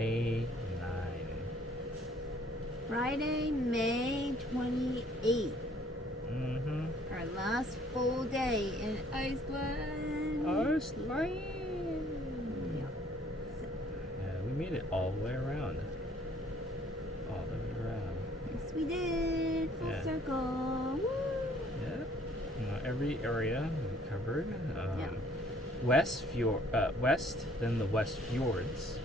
Day 9. Friday, May 28th. Mm-hmm. Our last full day in Iceland. Iceland. Yeah. Yeah, we made it all the way around. All the way around. Yes, we did. Full circle. Woo! Yeah. Every area we covered. West, then the West Fjords,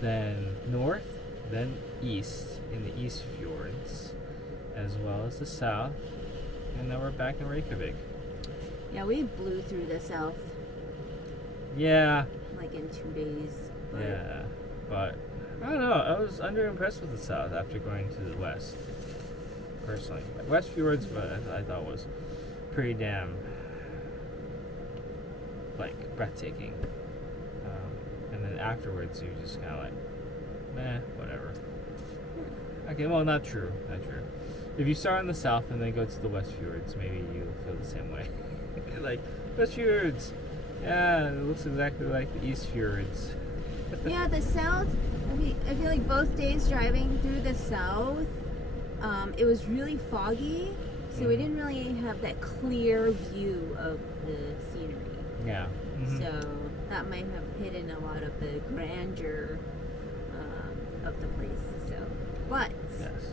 then north, then east in the East Fjords, as well as the south, and now we're back in Reykjavik. Yeah, we blew through the south. Yeah. Like in 2 days. Yeah, but I don't know. I was underimpressed with the south after going to the west. Personally, West Fjords, but I thought was pretty damn breathtaking. And then afterwards, you're just kind of like, meh, whatever. Okay, well, not true. If you start in the south and then go to the West Fjords, maybe you'll feel the same way. Like, West Fjords, yeah, it looks exactly like the East Fjords. Yeah, the south, I feel like both days driving through the south, it was really foggy, so we didn't really have that clear view of the scenery. Yeah. Mm-hmm. So that might have hidden a lot of the grandeur of the place. So, but yes.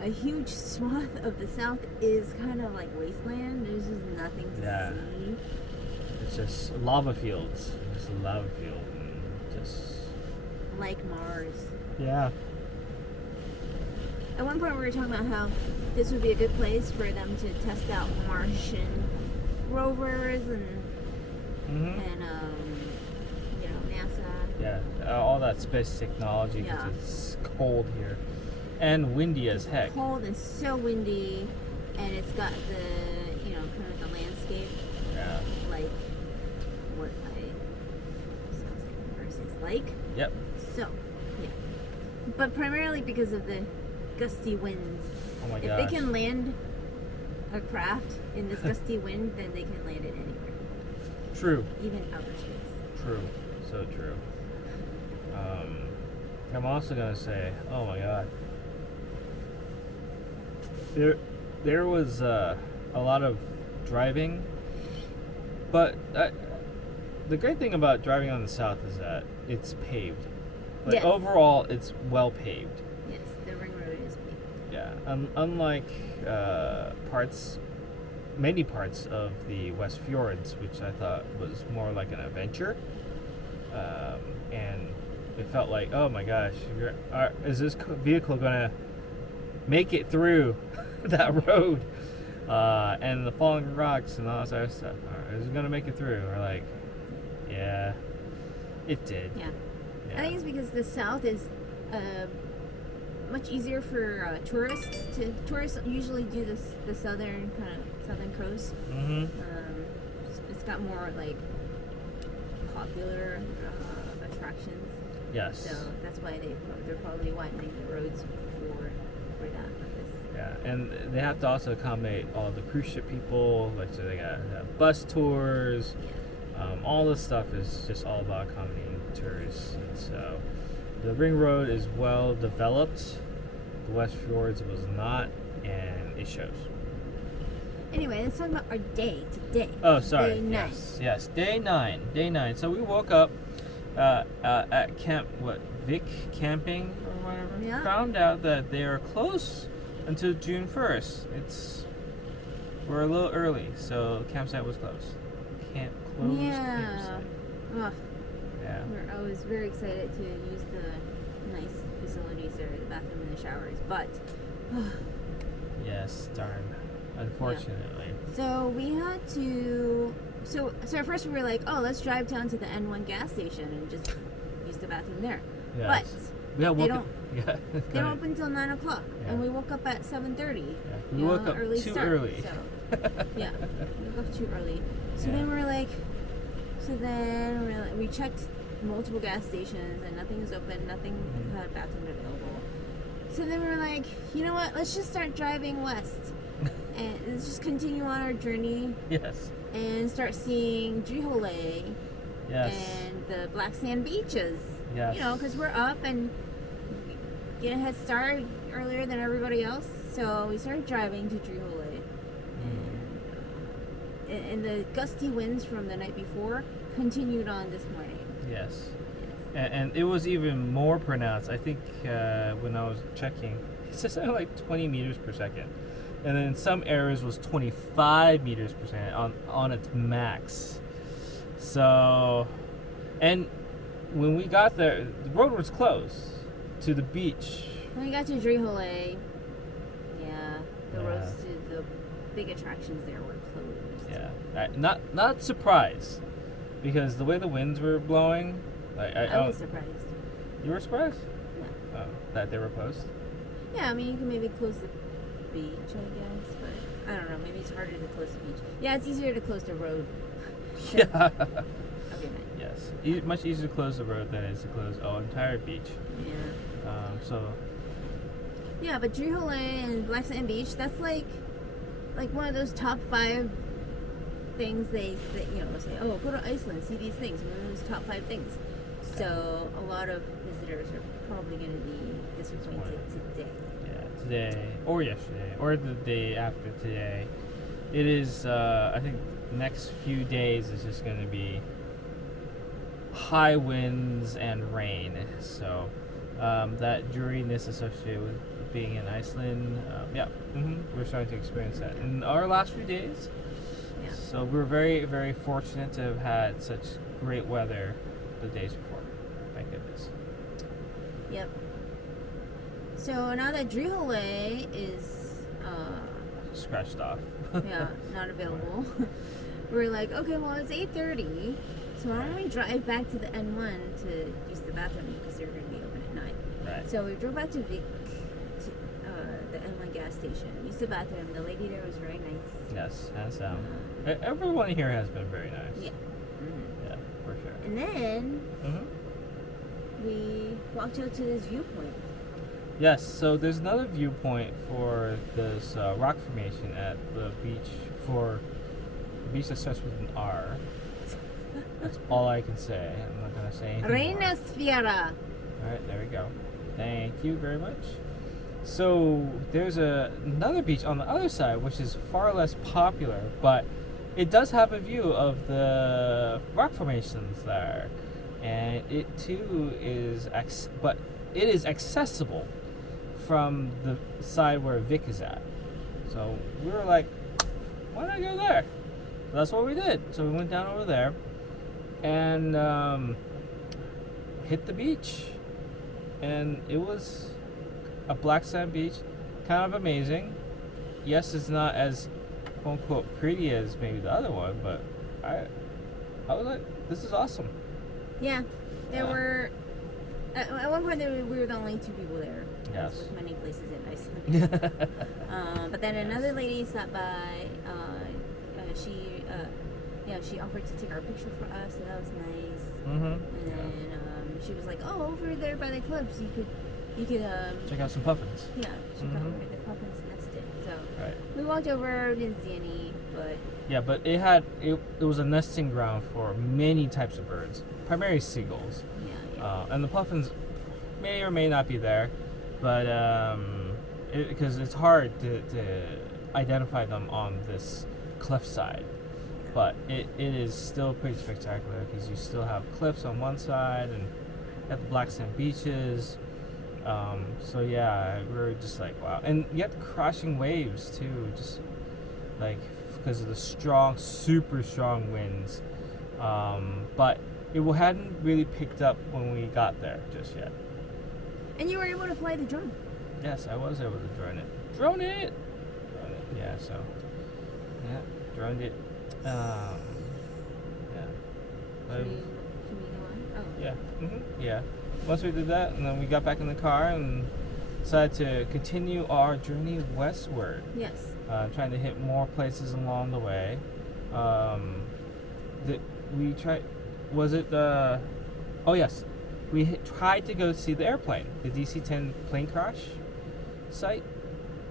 A huge swath of the south is kind of like wasteland. There's just nothing to see. It's just lava fields. It's a lava field. And just like Mars. Yeah. At one point we were talking about how this would be a good place for them to test out Martian rovers and NASA. Yeah, all that space technology because it's cold here and windy as heck. It's cold and so windy, and it's got the kind of the landscape. Yeah. Like what Wisconsin is like. Yep. So, yeah. But primarily because of the gusty winds. Oh my gosh. gosh. If they can land a craft in this gusty wind, then they can land it anywhere. True. Even outer space. True. So true. I'm also gonna say, oh my god. There was a lot of driving, but the great thing about driving on the south is that it's paved. Like overall, it's well paved. Yes, the ring road is paved. Yeah, unlike many parts of the West Fjords, which I thought was more like an adventure, and it felt like, oh my gosh, is this vehicle gonna make it through that road? And the falling rocks and all that sort of stuff. Is it gonna make it through? We're like, yeah, it did. Yeah. I think it's because the south is much easier for tourists. Tourists usually do the southern coast. Mm-hmm. It's got more like popular attractions. Yes. So that's why they're probably widening the roads for that purpose. Yeah, and they have to also accommodate all the cruise ship people. Like, so they got bus tours. Yeah. All this stuff is just all about accommodating tourists. And so the ring road is well developed. The West Fjords was not, and it shows. Anyway, let's talk about our day today. Oh, sorry. Day 9. Yes. Day 9. So we woke up at Vik Camping or whatever. Yeah. Found out that they are closed until June 1st. We're a little early, so the campsite was closed. Can't close campsite. Ugh. Yeah. I was very excited to use the nice facilities there, the bathroom and the showers, but yes, darn. Unfortunately. Yeah. So we had to. So at first we were like, oh, let's drive down to the N1 gas station and just use the bathroom there. Yes. But they don't open until 9 o'clock, and we woke up at 7:30. Yeah. We woke up early too start, early. So yeah, we woke up too early. So then we're like, we checked multiple gas stations and nothing was open. Nothing had a bathroom available. So then we were like, you know what? Let's just start driving west. And let's just continue on our journey. Yes. And start seeing Dyrhólaey. Yes. And the black sand beaches. Yes. You know, because we're up and get a head start earlier than everybody else. So we started driving to Dyrhólaey. And the gusty winds from the night before continued on this morning. Yes. And it was even more pronounced. I think when I was checking, it said something like 20 meters per second. And then in some areas was 25 meters per second on its max. So, and when we got there, the road was closed to the beach. When we got to Dyrhólaey, the roads to the big attractions there were closed. Yeah, not surprised, because the way the winds were blowing, I was surprised. You were surprised? Yeah. Oh, that they were closed? Yeah, I mean, you can maybe close the beach, I guess, but I don't know. Maybe it's harder to close the beach. Yeah, it's easier to close the road. Yeah. Okay, nice. Yes, much easier to close the road than it is to close an entire beach. Yeah. Yeah, but Dyrhólaey and Black Sand Beach, that's like one of those top 5 things they say, oh, go to Iceland, see these things. One of those top 5 things. So a lot of visitors are probably going to be disappointed today. Yeah, today or yesterday or the day after today. It is, I think the next few days is just going to be high winds and rain. So that dreariness associated with being in Iceland, we're starting to experience that in our last few days. Yeah. So we're very, very fortunate to have had such great weather the days before. Thank goodness. Yep. So now that Dyrhólaey is scratched off. not available. We're like, okay, well, it's 8:30, so why don't we drive back to the N1 to use the bathroom, because they're going to be open at 9. Right. So we drove back to Vik, the N1 gas station, used the bathroom. The lady there was very nice. Yes, hands down. Everyone here has been very nice. Yeah. Yeah, for sure. And then we walked out to this viewpoint. Yes, so there's another viewpoint for this rock formation at the beach, for the beach that starts with an R. That's all I can say. I'm not going to say anything more. Reynisdrangar. Alright, there we go. Thank you very much. So there's another beach on the other side, which is far less popular, but it does have a view of the rock formations there. And it too is, but it is accessible from the side where Vik is at. So we were like, why not go there? So that's what we did. So we went down over there and hit the beach. And it was a black sand beach, kind of amazing. Yes, it's not as quote unquote pretty as maybe the other one, but I was like, this is awesome. Yeah, there were. At one point, we were the only 2 people there. Yes. With many places in Iceland. But then another lady stopped by. She offered to take our picture for us, so that was nice. Mm-hmm. And then she was like, "Oh, over there by the cliffs, you could check out some puffins." Yeah, check out where the puffins nested. So right. We walked over, didn't see any, but yeah, but it was a nesting ground for many types of birds, primarily seagulls. Yeah. And the puffins may or may not be there, but because it's hard to identify them on this cliffside. But it is still pretty spectacular, because you still have cliffs on one side and at the black sand beaches. So yeah, we were just like, wow. And you had crashing waves too, just like because of the strong, super strong winds. But it hadn't really picked up when we got there just yet. And you were able to fly the drone. Yes, I was able to drone it. Drone it! Yeah, so. Yeah, droned it. Yeah. Should we go on? Oh. Yeah. Yeah. Once we did that, and then we got back in the car and decided to continue our journey westward. Yes. Trying to hit more places along the way. We tried. Was it the? Oh yes, we tried to go see the airplane, the DC-10 plane crash site.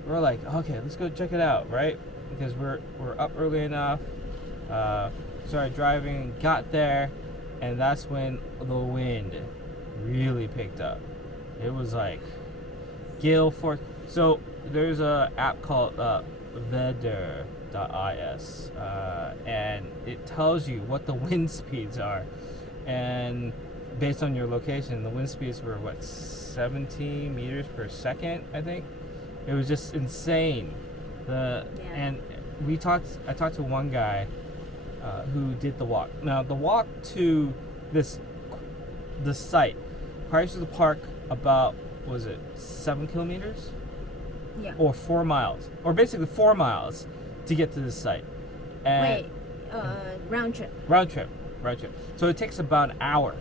We're like, okay, let's go check it out, right? Because we're up early enough. Started driving, got there, and that's when the wind really picked up. It was like gale force. So there's a app called weather.is, and it tells you what the wind speeds are, and based on your location, the wind speeds were 17 meters per second, I think. It was just insane. And I talked to one guy who did the walk. Now the walk to the site prior to the park, about, was it 7 kilometers? Yeah. Or 4 miles, or basically 4 miles to get to this site. And round trip. Round trip. So it takes about an hour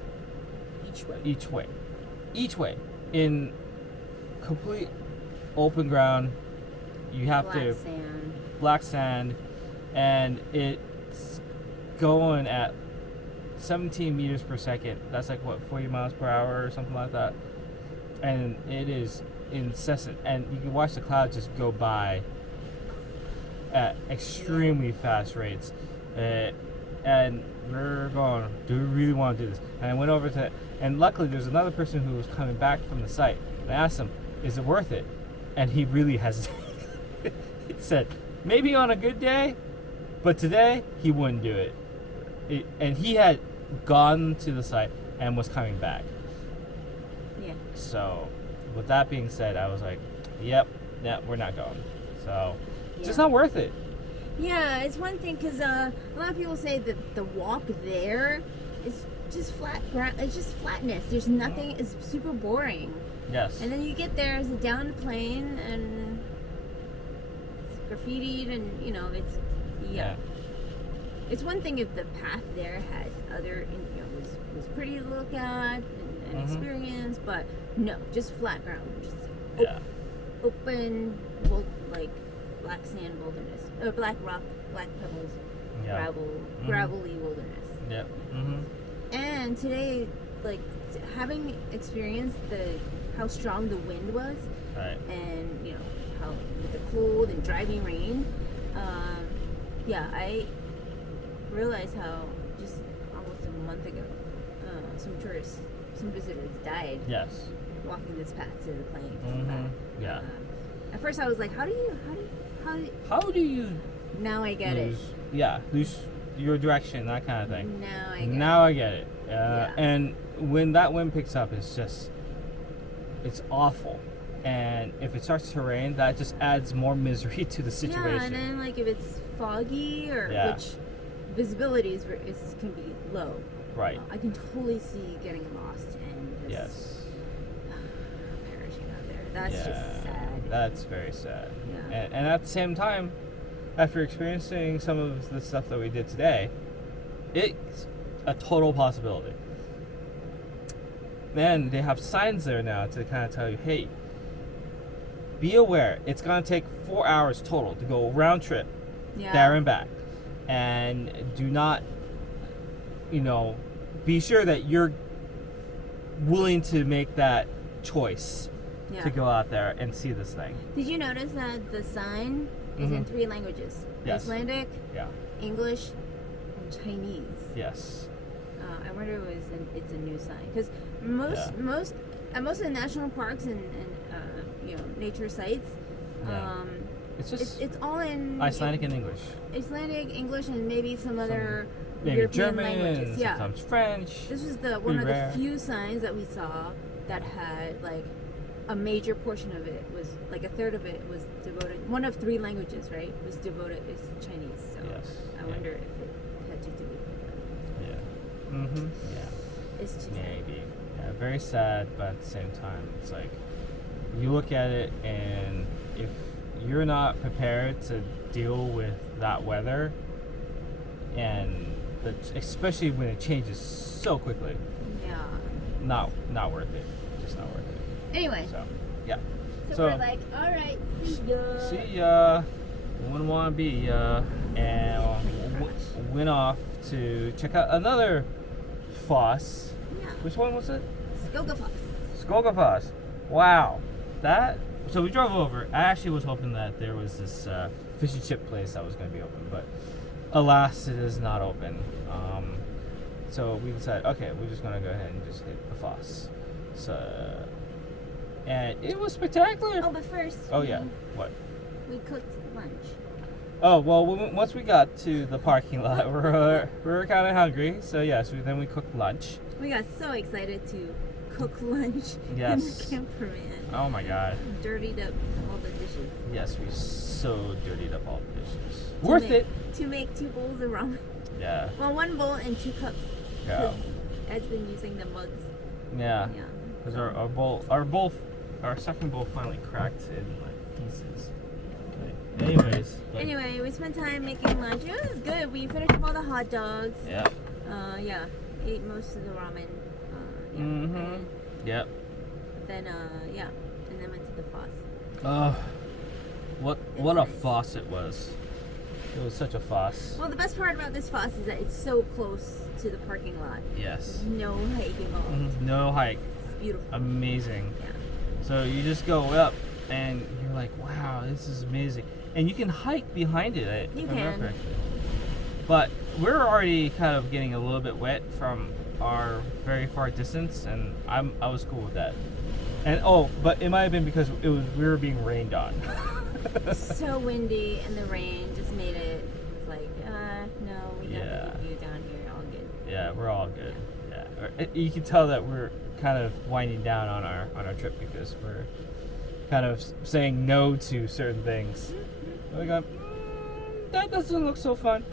each way in complete open ground. You have black sand, and it's going at 17 meters per second. That's like what, 40 miles per hour or something like that. And it is incessant, and you can watch the clouds just go by at extremely fast rates. And we're going, do we really want to do this? And I went over to, and luckily there's another person who was coming back from the site. And I asked him, is it worth it? And he really hesitated. He said, maybe on a good day, but today he wouldn't do it. And he had gone to the site and was coming back. Yeah. So, with that being said, I was like, yep, we're not going. So, it's just not worth it. Yeah, it's one thing because a lot of people say that the walk there is just flat ground. It's just flatness. There's nothing. It's super boring. Yes. And then you get there, it's a down plane, and it's graffitied, and it's It's one thing if the path there had other, was pretty to look at and experience, but no, just flat ground, just open, like black sand wilderness, or black rock, black pebbles, gravelly wilderness. Yep. And today, like having experienced how strong the wind was, right, and how with the cold and driving rain, I realized how just almost a month ago, some visitors died. Yes. Walking this path to the plane. Yeah. At first, I was like, how do you? Now I get it. Yeah, lose your direction, that kind of thing. Now I get it. And when that wind picks up, it's awful. And if it starts to rain, that just adds more misery to the situation. Yeah, and then like if it's foggy which visibility can be low. Right. I can totally see getting lost and just perishing out there. That's just sad. That's very sad. Yeah. And at the same time, after experiencing some of the stuff that we did today, it's a total possibility. Then they have signs there now to kind of tell you, hey, be aware, it's going to take 4 hours total to go round trip there and back. And do not, be sure that you're willing to make that choice to go out there and see this thing. Did you notice that the sign is in 3 languages? Yes. Icelandic, English, and Chinese. Yes. I wonder if it's a new sign, because most of the national parks and nature sites, it's all in Icelandic and English. Icelandic, English, and maybe some other maybe European German, languages. Yeah. Sometimes French. This was one of the few signs that we saw that had like a major portion of it was like a third of it was devoted. One of 3 languages, right? Was devoted is Chinese. So I wonder if it had to do with that. It's too maybe. Yeah, very sad, but at the same time, it's like you look at it, and if you're not prepared to deal with that weather, and especially when it changes so quickly, not worth it. Just not worth it. Anyway. So we're like, all right, see ya. Wouldn't want to be and went off to check out another foss. Yeah. Which one was it? Skógafoss. Wow. So we drove over. I actually was hoping that there was this fish and chip place that was going to be open, but alas, it is not open. So we decided, okay, we're just going to go ahead and just hit the foss. So, and it was spectacular. Oh, but first. Oh yeah. What? We cooked lunch. Oh well, once we got to the parking lot, we were kind of hungry. So yes, then we cooked lunch. We got so excited to cook lunch Yes. in the camper van. Oh my God. Dirtied up all the dishes. Yes, we so dirtied up all the dishes. Worth it. To make 2 bowls of ramen. Yeah. Well, 1 bowl and 2 cups. Yeah. Because Ed's been using the mugs. Yeah. Yeah. Because our second bowl finally cracked in like pieces. But anyways. Anyway, we spent time making lunch. It was good. We finished up all the hot dogs. Yeah. Yeah. Ate most of the ramen. Yeah. Mhm. Yep. Then yeah. And then went to the foss. Oh. What a nice. foss it was. It was such a foss. Well, the best part about this foss is that it's so close to the parking lot. Yes. There's no hike involved. No hike. It's beautiful. Amazing. Yeah. So you just go up and you're like, wow, this is amazing. And you can hike behind it. You if I remember can. correctly. But we're already kind of getting a little bit wet from our very far distance, and I was cool with that. And but it might have been because we were being rained on. So windy, and the rain just made it like, no, we got Yeah. the view down here, all good. Yeah, we're all good. Yeah, you can tell that we're kind of winding down on our trip because we're kind of saying no to certain things. We go, that doesn't look so fun.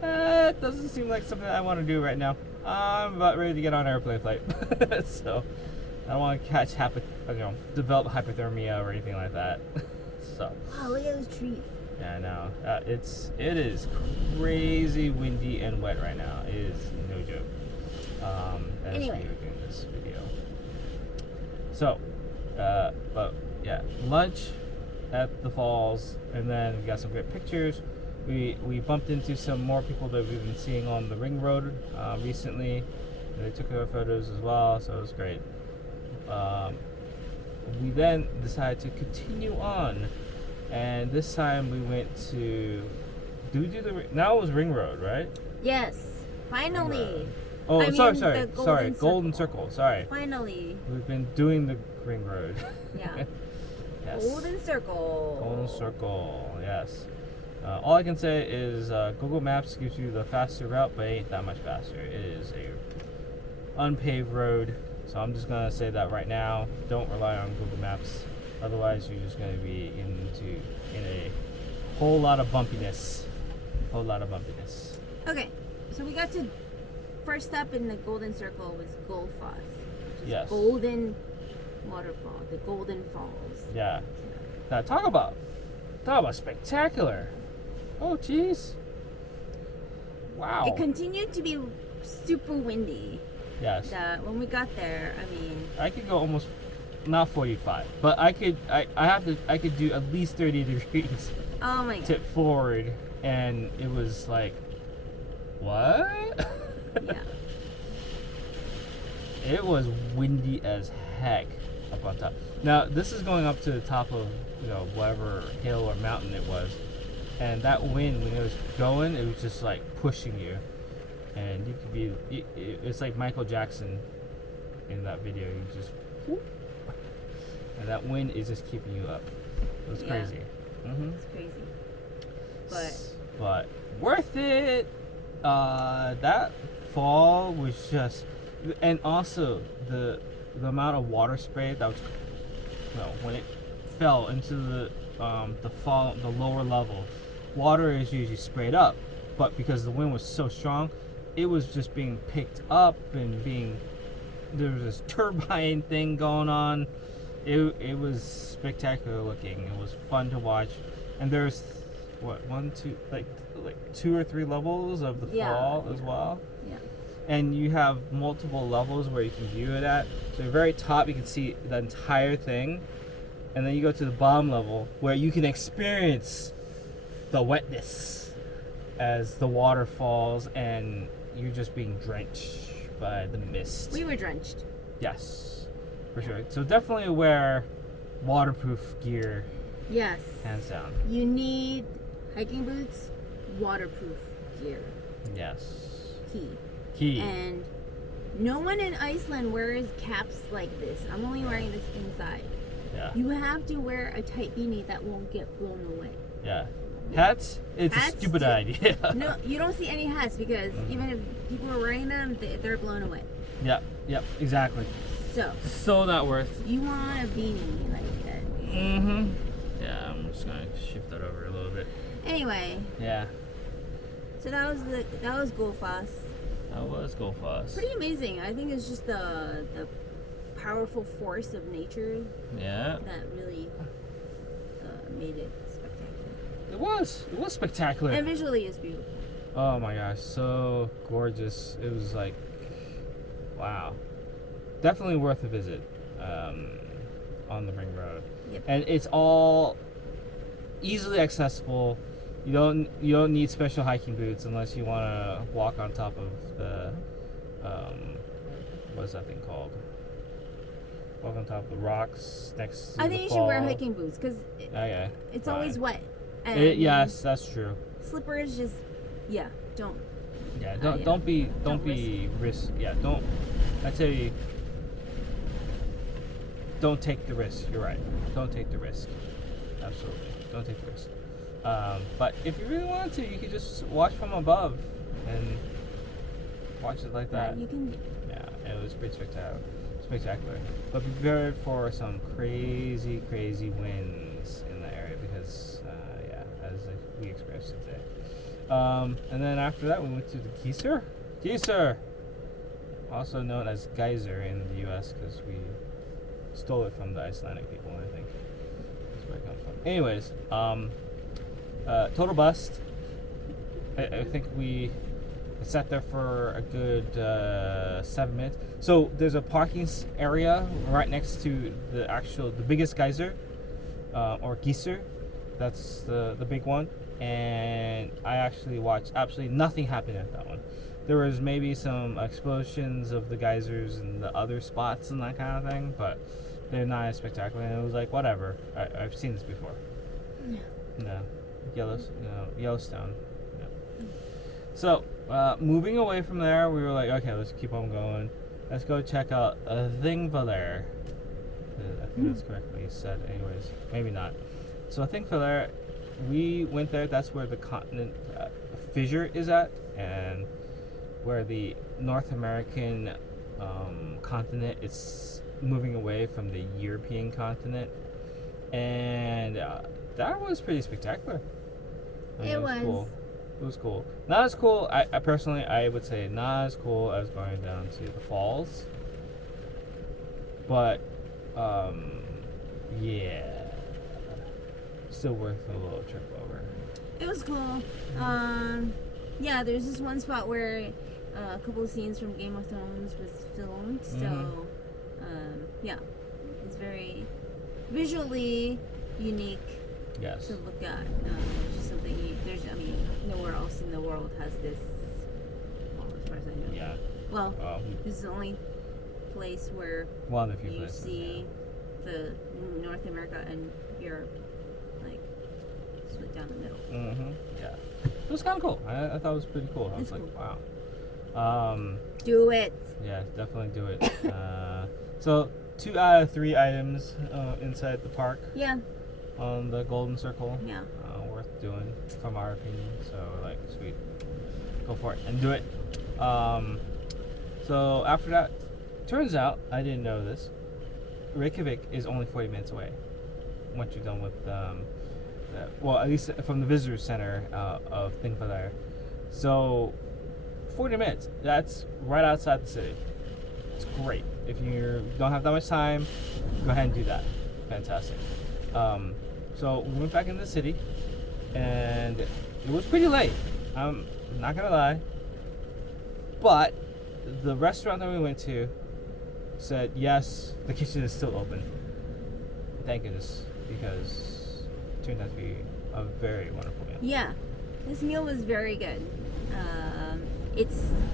That doesn't seem like something I want to do right now. I'm about ready to get on an airplane flight, so I don't want to develop hypothermia or anything like that. So. Wow, look at those trees. Yeah, I know. It is crazy windy and wet right now. It is no joke. As Anyway. we are doing this video. So, but yeah, lunch at the falls, and then we got some great pictures. We bumped into some more people that we've been seeing on the ring road recently. They took our photos as well, so it was great. We then decided to continue on, and this time we went to now it was Ring Road, right? Yes, finally. Oh, I mean, sorry, the Golden Circle. Sorry, Finally. we've been doing the Ring Road. Yeah. Yes. Golden Circle. Golden Circle, yes. All I can say is Google Maps gives you the faster route, but it ain't that much faster. It is a unpaved road, so I'm just gonna say that right now. Don't rely on Google Maps, otherwise you're just gonna be in a whole lot of bumpiness. Okay, so we got to first stop in the Golden Circle was Gullfoss, which is Yes. Golden Waterfall, the Golden Falls. Yeah. Now talk about spectacular. Oh jeez. Wow. It continued to be super windy. Yes. When we got there, I mean, I could go almost not 45, but I could do at least 30 degrees oh my god. tip forward, and it was like, what? Yeah. It was windy as heck up on top. Now this is going up to the top of whatever hill or mountain it was, and that wind when it was going, it was just like pushing you, and you could be. It's like Michael Jackson in that video. You just, whoop, and that wind is just keeping you up. It was crazy. Mm-hmm. It's crazy. But worth it. That fall was just, and also the amount of water spray that was, when it fell into the lower level, water is usually sprayed up, but because the wind was so strong, it was just being picked up and there was this turbine thing going on. It was spectacular looking. It was fun to watch, and there's like 2 or 3 levels of the fall as well. Yeah. And you have multiple levels where you can view it at. So the very top you can see the entire thing, and then you go to the bottom level where you can experience the wetness as the water falls and you're just being drenched by the mist. We were drenched. Yes, for sure. So definitely wear waterproof gear. Yes. Hands down. You need hiking boots, waterproof gear. Yes. Key. Key. And No one in Iceland wears caps like this. I'm only wearing this inside. Yeah. You have to wear a tight beanie that won't get blown away. Yeah. Hats? It's Hats a stupid idea. No, you don't see any hats because even if people are wearing them, they're blown away. Yep, exactly. So not worth. You want a beanie like that. Mm-hmm. Yeah, I'm just gonna shift that over a little bit. Anyway. Yeah. So that was Gullfoss. That was Gullfoss. Pretty amazing. I think it's just the powerful force of nature. Yeah. That really made it spectacular. It was spectacular. And visually it's beautiful. Oh my gosh, so gorgeous. It was like, wow. Definitely worth a visit on the ring road. Yep. And it's all easily accessible. You don't need special hiking boots unless you want to walk on top of the what's that thing called? Walk on top of the rocks next to I the think you fall. should wear hiking boots because it's fine. always wet. And Yes, that's true. Slippers just don't. Yeah, don't be risk. Yeah, don't. I tell you, don't take the risk. You're right. Don't take the risk. Absolutely, don't take the risk. But if you really want to, you could just watch from above and watch it like that. You can. Yeah, it was pretty spectacular. But be prepared for some crazy winds in the area because, as we experienced today. And then after that, we went to the Geyser, also known as Geyser in the U.S. because we stole it from the Icelandic people. I think that's where it comes from. Anyways, total bust. I think we sat there for a good 7 minutes. So there's a parking area right next to the biggest geyser, or Geyser. That's the big one. And I actually watched absolutely nothing happen at that one. There was maybe some explosions of the geysers and the other spots and that kind of thing, but they're not as spectacular. And it was like, whatever. I've seen this before. No. Yellowstone. Yeah. So, moving away from there, we were like, okay, let's keep on going. Let's go check out Þingvellir. I think that's correctly said, anyways. Maybe not. So, Þingvellir, we went there. That's where the continent fissure is at, and where the North American continent is moving away from the European continent. And that was pretty spectacular. It was cool. It was cool. Not as cool. I personally, I would say not as cool as going down to the falls. But yeah, still worth a little trip over. It was cool. Yeah, there's this one spot where a couple of scenes from Game of Thrones was filmed. So yeah, it's very visually unique. Yes. To look at. It's just something nowhere else in the world has this. Well, as far as I know. Yeah. Well, this is the only place where one of the few you places, see the North America and Europe like split down the middle. Mm-hmm. Yeah. It was kind of cool. I thought it was pretty cool. I was like, cool. wow. Do it. Yeah, definitely do it. So 2 out of 3 items inside the park. Yeah. On the Golden Circle. Yeah. Worth doing, from our opinion. So we're like, sweet, go for it and do it. So after that, turns out I didn't know this. Reykjavik is only 40 minutes away. Once you're done with, well, at least from the visitor center of Þingvellir. So 40 minutes. That's right outside the city. It's great. If you don't have that much time, go ahead and do that. Fantastic. So we went back into the city, and it was pretty late. I'm not gonna lie. But the restaurant that we went to said yes, the kitchen is still open. Thank goodness, because it turned out to be a very wonderful meal. Yeah, this meal was very good.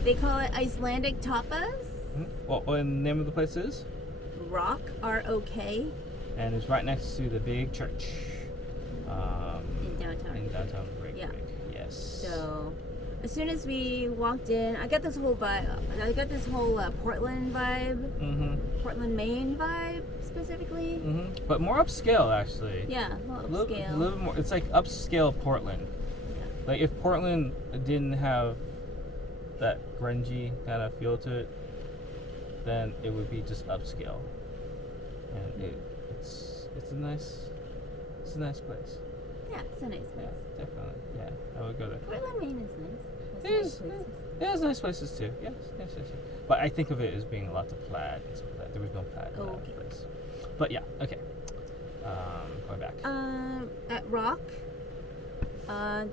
They call it Icelandic tapas. Mm-hmm. Well, and the name of the place is Rok, R-O-K. And it's right next to the big church. In downtown. In downtown Reykjavik. Yeah. Yes. So, as soon as we walked in, I got this whole vibe. I got this whole Portland vibe, Portland, Maine vibe specifically. But more upscale, actually. Yeah, well, upscale. A little more. It's like upscale Portland. Yeah. Like if Portland didn't have that grungy kind of feel to it, then it would be just upscale. And it's a nice place. Yeah, it's a nice place. Yeah, definitely. Yeah, I would go there. Portland, Maine is nice. It is. It has nice places too. Yes. But I think of it as being lots of plaid and stuff like that. There was no plaid in that place. But yeah, okay. Going back. At Rok,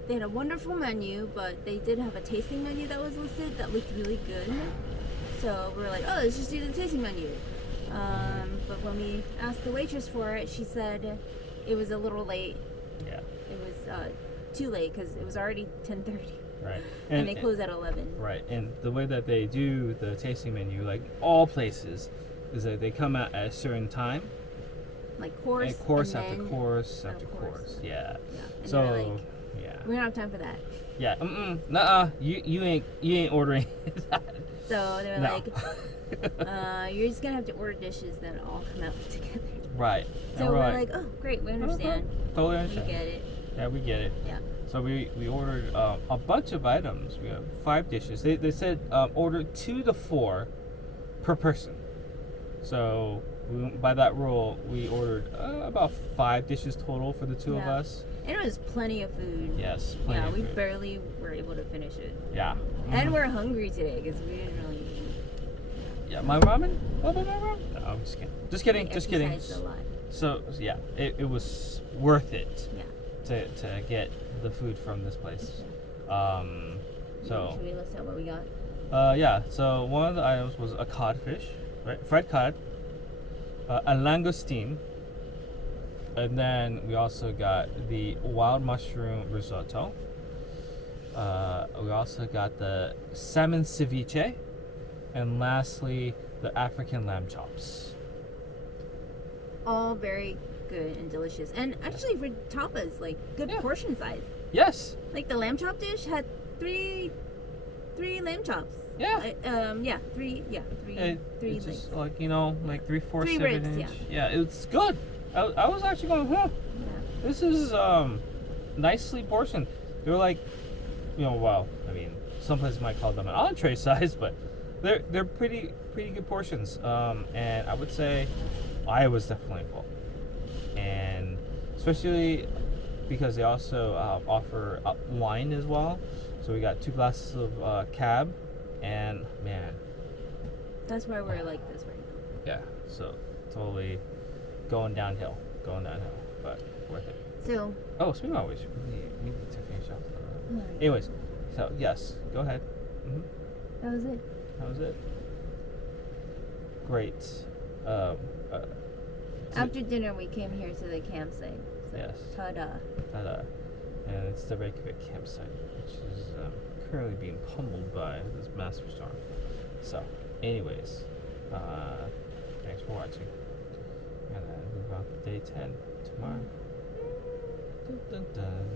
they had a wonderful menu, but they did have a tasting menu that was listed that looked really good. So we were like, oh, let's just do the tasting menu. But when we asked the waitress for it, she said it was a little late. Yeah. It was too late because it was already 10:30. Right. And they close at 11. Right. And the way that they do the tasting menu, like all places, is that they come out at a certain time. Like course. And course and after then course after course. Yeah. And So, like, yeah. we don't have time for that. Yeah. Nuh-uh. You ain't ordering that. So they were No. like, you're just gonna have to order dishes that all come out together. Right. So we're like, oh, great, we understand. Totally understand. We get it. Yeah, we get it. Yeah. So we ordered a bunch of items. We have 5 dishes. They said order 2 to 4 per person. So by that rule, we ordered about 5 dishes total for the 2 of us. And it was plenty of food. Yes, plenty of we food. barely were able to finish it. Yeah. And we're hungry today because we didn't really eat. Yeah, my ramen? What about my ramen? No, I'm just kidding. Just kidding. A lot. So yeah, it was worth it. Yeah. To get the food from this place. So should we list out what we got? yeah, so one of the items was a codfish, right? Fried cod, a langoustine, and then we also got the wild mushroom risotto. We also got the salmon ceviche, and lastly, the African lamb chops. All very good and delicious. And actually for tapas, like good portion size. Yes. Like the lamb chop dish had three lamb chops. Yeah. Three It's legs. just like, like 3/4 3 of ribs, an inch. yeah. It's good. I was actually going, Yeah. this is nicely portioned. They were like, well, I mean, some places might call them an entree size, but they're pretty good portions. And I would say I was definitely full. And especially because they also offer wine as well. So we got 2 glasses of cab, and man, That's why we're like this right now. yeah, so totally going downhill, but worth it. So. Oh, speaking of which, we need to finish up. Right. Anyways, so yes, go ahead. That was it. That was it. Great. After dinner, we came here to the campsite. So, Yes. Ta-da. Ta-da. And it's the Reykjavik campsite, which is currently being pummeled by this massive storm. So, anyways, thanks for watching. And then move on to day 10 tomorrow. Dun, dun, dun.